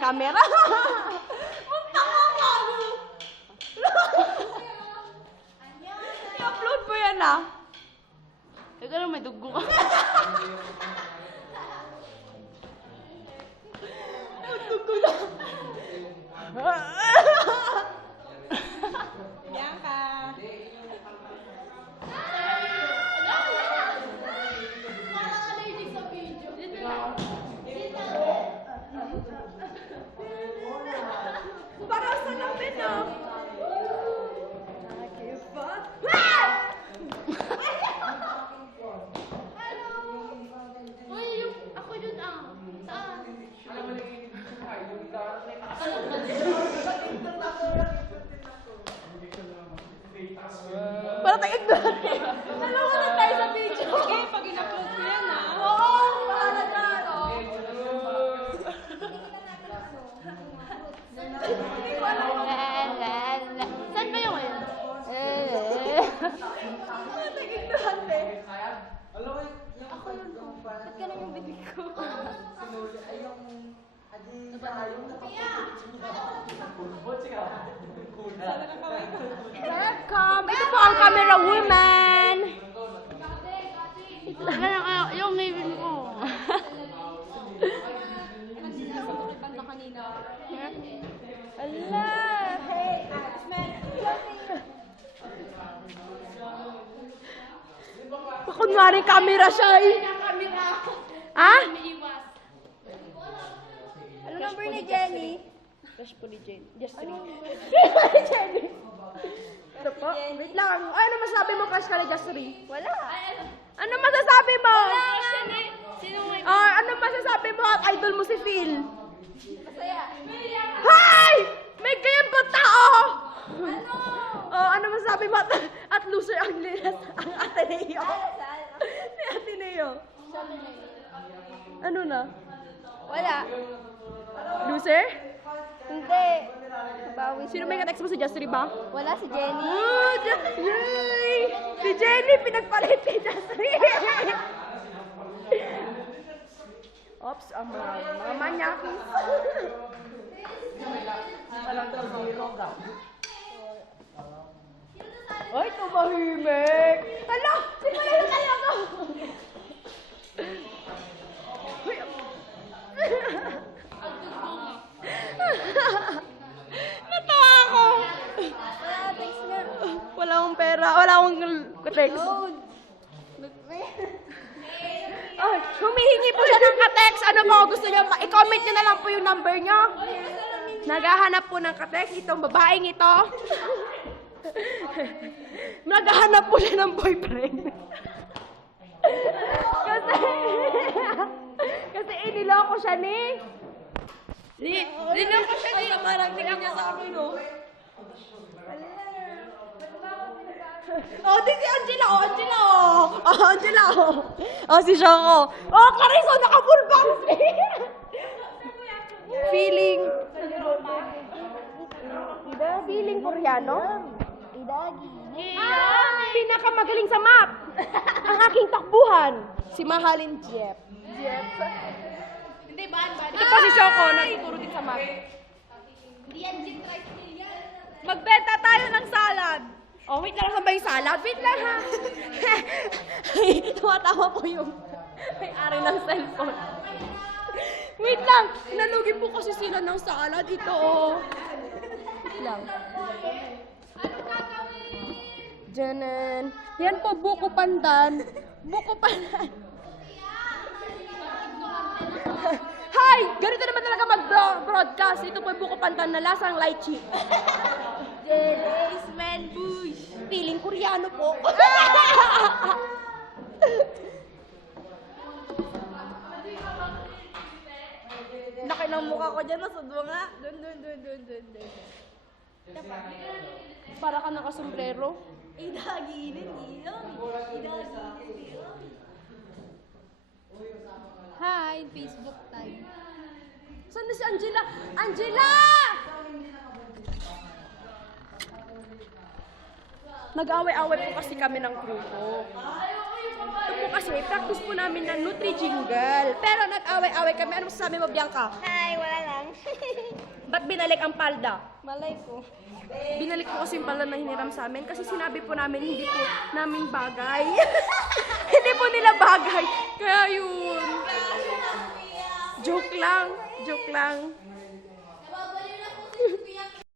yung camera. Punta ka mo! I-upload mo yan ah. Teka lang, may dugo ka. Dugo na. Bianca. Para sa lapit ah. Para tayong doon. Dalawa na tayo sa video. Okay, pag in-upload ko yan ha. Oo, para dyan. Hindi ko alam. Saan ba yung yun? Para tayong doon eh. Ako yun. Ba't ka lang yung bibig ko? Welcome! Ito po ang camera woman! Yung ngipin ko. Ala! Hey! Kunwari camera siya eh. Ha? Ano number ni Jenny? Crush po ni Jenny. Just three. Jenny. Ito po. Wait lang. Ano masasabi mo, crush ka ni Just three? Wala. Ano masasabi mo? Ano masasabi mo at idol mo si Phil? Masaya. Hi! May ganyan po tao! Ano? Ano masasabi mo at loser ang linas ang Ateneo? Si Ateneo. Ano na? Wala. Loser? Hindi. Sino may ka-text mo si Just ba? Wala, si Jenny. Oh, yay! Si Jenny, pinagpalit ni Just Oops, ang mga manyakis. Ay, tumahimik! Hala! Simula na tayo ako! Natawa ako! Wala akong pera. Wala akong ka-text. Oh, humihingi po siya ng ka-text. Ano po gusto niya? I-comment niyo na lang po yung number niyo. Naghahanap po ng ka-text. Itong babaeng ito. Naghahanap po siya ng boyfriend. kasi iniloko siya ni... Niloko siya ni... Parang tingin niya sa akin, no? Oh, di si Angela, Angela, Angela, si Shoko. Clarice, naka-full box. Feeling. Feeling Koreano? Pinakamagaling sa map. Ang aking takbuhan. Si Mahalin Jeff. Hindi, ban. Ito pa si Shoko, nagtuturo din sa map. Hindi yan, Jeep, tricycle yan. Magbenta tayo ng salad. Oh, wait lang, saan ba yung salad? Wait lang, ha? Tumatawa po yung may-ari ng cellphone. Wait lang, nalugi po kasi sila ng salad. Ito, oh. Wait lang. Ano gagawin? Diyanan. Yan po, buko pandan. Buko pandan. Hi! Ganito naman talaga mag-broadcast. Ito po, buko pandan na lasang lychee. Jelly's man bush. Feeling Koreano po. Laki ng mukha ko dyan, nasudwa nga. Dun. Para ka nakasombrero. Hi, Facebook tayo. Saan na si Angela? Angela! Nag-away-away po kasi kami ng grupo. Ito po kasi, practice po namin ng Nutri-Jingle. Pero nag-away-away kami. Ano masasabi mo, Bianca? Hi, wala lang. Ba't binalik ang palda? Malay ko. Binalik po kasi yung palda na hiniram sa amin kasi sinabi po namin hindi po namin bagay. Hindi po nila bagay. Kaya yun. Joke lang. Joke lang.